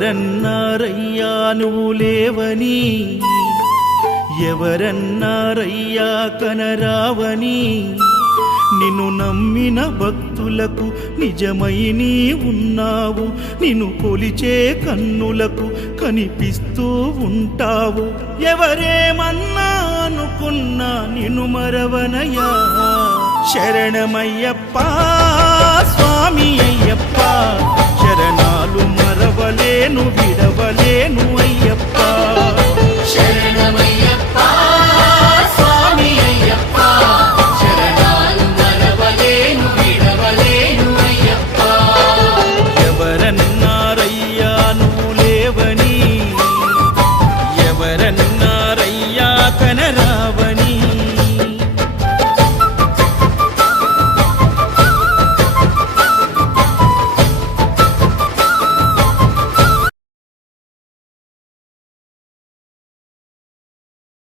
ఎవరన్నారయ్యా నువ్వు లేవని, ఎవరన్నారయ్యా కనరావని, నిన్ను నమ్మిన భక్తులకు నిజమై నీ ఉన్నావు, నిన్ను కొలిచే కన్నులకు కనిపిస్తూ ఉంటావు. ఎవరేమన్నా అనుకున్నా నిన్ను మరవనయ్యా. శరణమయ్యప్ప స్వామి అయ్యప్ప, శరణాలు మరవలేను విడవలేను అయ్యప్ప.